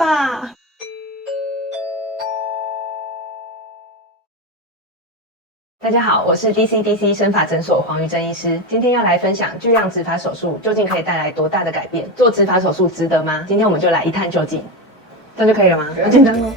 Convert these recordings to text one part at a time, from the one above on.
吧？大家好，我是 DCDC 生发诊所黄瑜珍医师，今天要来分享巨量植发手术究竟可以带来多大的改变？做植发手术值得吗？今天我们就来一探究竟，这样就可以了吗？好简单哦。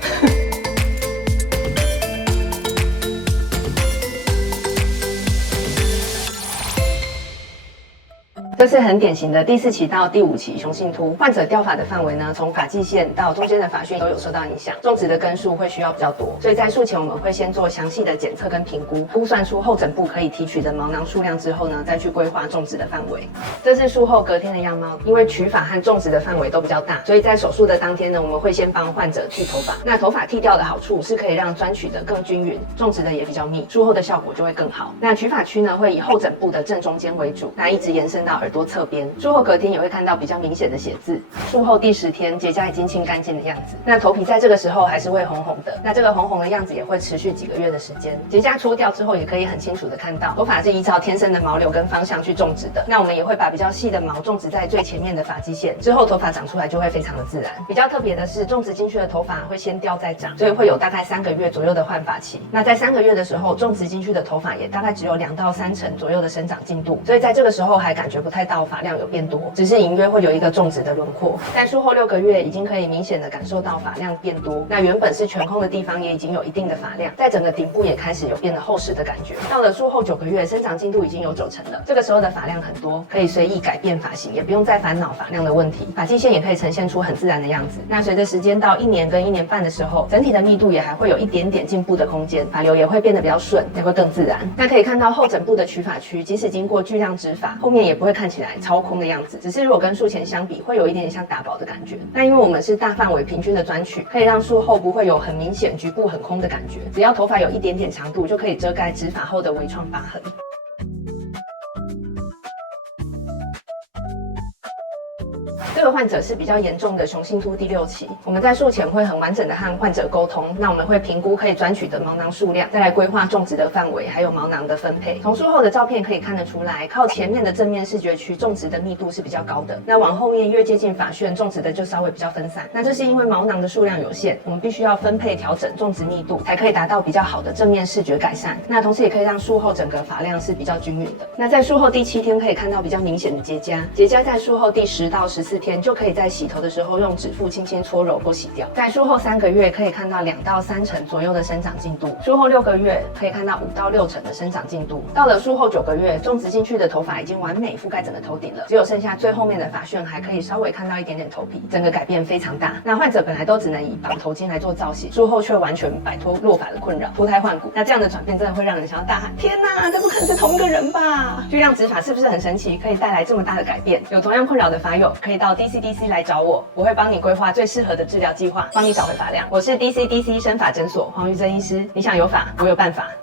这是很典型的第4期到第5期雄性秃，患者掉发的范围呢，从发际线到中间的发旋都有受到影响，种植的根数会需要比较多，所以在术前我们会先做详细的检测跟评估，估算出后枕部可以提取的毛囊数量之后呢，再去规划种植的范围。这是术后隔天的样貌，因为取发和种植的范围都比较大，所以在手术的当天呢，我们会先帮患者剃头发。那头发剃掉的好处是可以让专取的更均匀，种植的也比较密，术后的效果就会更好。那取发区呢，会以后枕部的正中间为主，那一直延伸到耳朵侧边。术后隔天也会看到比较明显的血渍。术后第10天，结痂已经清干净的样子。那头皮在这个时候还是会红红的，那这个红红的样子也会持续几个月的时间。结痂搓掉之后，也可以很清楚的看到头发是依照天生的毛流跟方向去种植的。那我们也会把比较细的毛种植在最前面的发际线，之后头发长出来就会非常的自然。比较特别的是，种植进去的头发会先掉再长，所以会有大概3个月左右的换发期。那在3个月的时候，种植进去的头发也大概只有2到3成左右的生长进度，所以在这个时候还感觉不太到发量有变多，只是隐约会有一个种植的轮廓。在术后6个月，已经可以明显的感受到发量变多，那原本是全空的地方也已经有一定的发量，在整个顶部也开始有变得厚实的感觉。到了术后9个月，生长进度已经有9成了，这个时候的发量很多，可以随意改变发型，也不用再烦恼发量的问题，发际线也可以呈现出很自然的样子。那随着时间到1年跟1年半的时候，整体的密度也还会有一点点进步的空间，发流也会变得比较顺，也会更自然。那可以看到后枕部的取发区，即使经过巨量植发，后面也不会看起来超空的样子，只是如果跟术前相比，会有一点点像打薄的感觉。那因为我们是大范围平均的专取，可以让术后不会有很明显局部很空的感觉，只要头发有一点点长度，就可以遮盖植发后的微创疤痕。这个患者是比较严重的雄性秃第6期，我们在术前会很完整的和患者沟通，那我们会评估可以专取的毛囊数量，再来规划种植的范围，还有毛囊的分配。从术后的照片可以看得出来，靠前面的正面视觉区种植的密度是比较高的，那往后面越接近发旋，种植的就稍微比较分散。那这是因为毛囊的数量有限，我们必须要分配调整种植密度，才可以达到比较好的正面视觉改善。那同时也可以让术后整个发量是比较均匀的。那在术后第7天可以看到比较明显的结痂，结痂在术后第10到14天就可以在洗头的时候用指腹轻轻搓揉或洗掉。在术后3个月可以看到2到3成左右的生长进度，术后6个月可以看到5到6成的生长进度。到了术后9个月，种植进去的头发已经完美覆盖整个头顶了，只有剩下最后面的发旋还可以稍微看到一点点头皮，整个改变非常大。那患者本来都只能以绑头巾来做造型，术后却完全摆脱落发的困扰，脱胎换骨。那这样的转变真的会让人想要大喊：天哪，这不可能是同一个人吧？巨量植发是不是很神奇，可以带来这么大的改变？有同样困扰的发友可以到 DCDC 来找我，我会帮你规划最适合的治疗计划，帮你找回发量。我是 DCDC 生发诊所黄瑜珍医师，你想有发，我有办法。